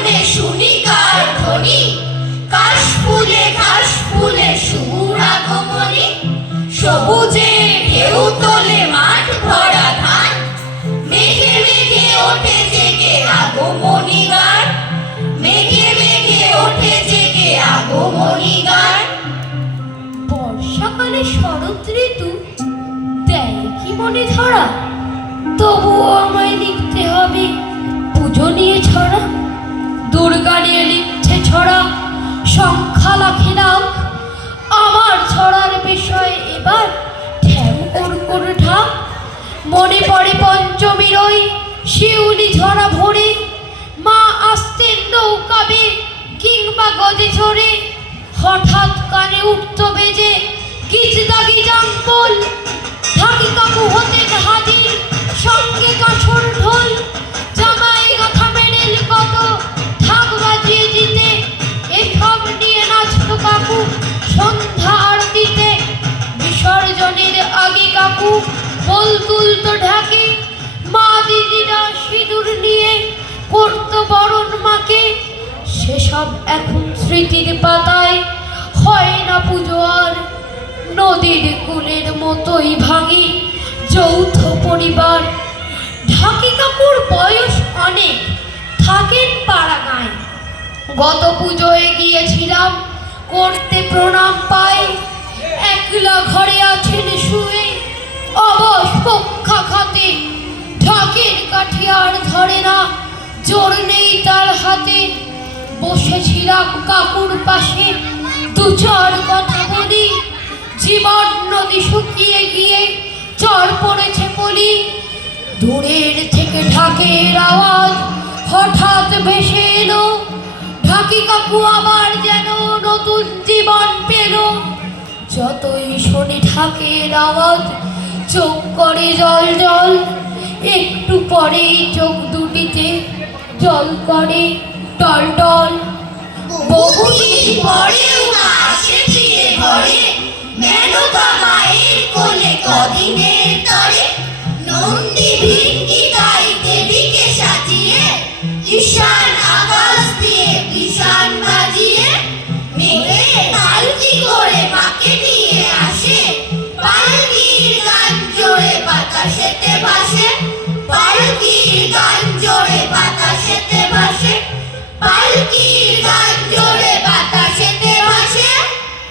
শোনে শুনি কার ধ্বনি, কাশ ফুলে সুর আগমনী, সবুজে ঢেউ তোলে মাঠ ভরা ধান, মেঘে মেঘে ওঠে জেগে আগমনী গান, মেঘে মেঘে ওঠে জেগে আগমনী গান। বর্ষাকালে শরৎ ঋতু দেয় কি মনে ধরা, তবুও আমায় লিখতে হবে পুজো নিয়ে ছড়া। দুর্গা নিয়ে লিখছে ছড়া সংখ্যা লাখে লাখ, আমার ছড়ার বিষয় এবার ঠ্যাং কোর ঢাক। মনে পড়ে পঞ্চমীর ওই শিউলি ঝরা ভোরে, মা আসতেন নৌকাবে কিংবা গজে চড়ে, হঠাৎ কানে উঠত বেজে গিজদাগি জাঙ্গল, ঢাকি কাকু হতেন হাজির সঙ্গে কাঠর ঢোল, জামাই গাথা মেডেল কত ঢাক বাজিয়ে জিতে, এসব নিয়ে নাচত কাকু সন্ধ্যা আরতিতে। বিসর্জনের আগে কাকু বল তুলতো ঢাকে, মা দিদিরা সিঁদুর নিয়ে করতো বরণ মাকে। সেসব এখন স্মৃতির পাতায় হয় না পুজো আর, নদীর কূলের মতোই ভাঙি যৌথ পরিবার। ঢাকি কাকুর বয়স অনেক, থাকেন পাড়াগাঁয়। গত পুজোয় গিয়েছিলাম করতে প্রণাম পাই, একলা ঘরে আছেন শুয়ে অবশ পক্ষাঘাতে। ঢাকের কাঠি আর ধরে না, জোর নেই তার হাতে। বসেছিলাম কাকুর পাশে দু চার কথা বলি, জীবন নদী শুকিয়ে গিয়ে চর পড়েছে বলি। দূরের থেকে ঢাকের আওয়াজ হঠাৎ ভেসে এলো, ঢাকি কাকু আবার যেন নতুন জীবন পেল। যতই শোনে ঢাকের আওয়াজ চোখ করে জল জল, একটু পরেই চোখ দুটিতে জল করে টল টল। বহুদিন পরেও আসে ফিরে ঘরে, মেনকা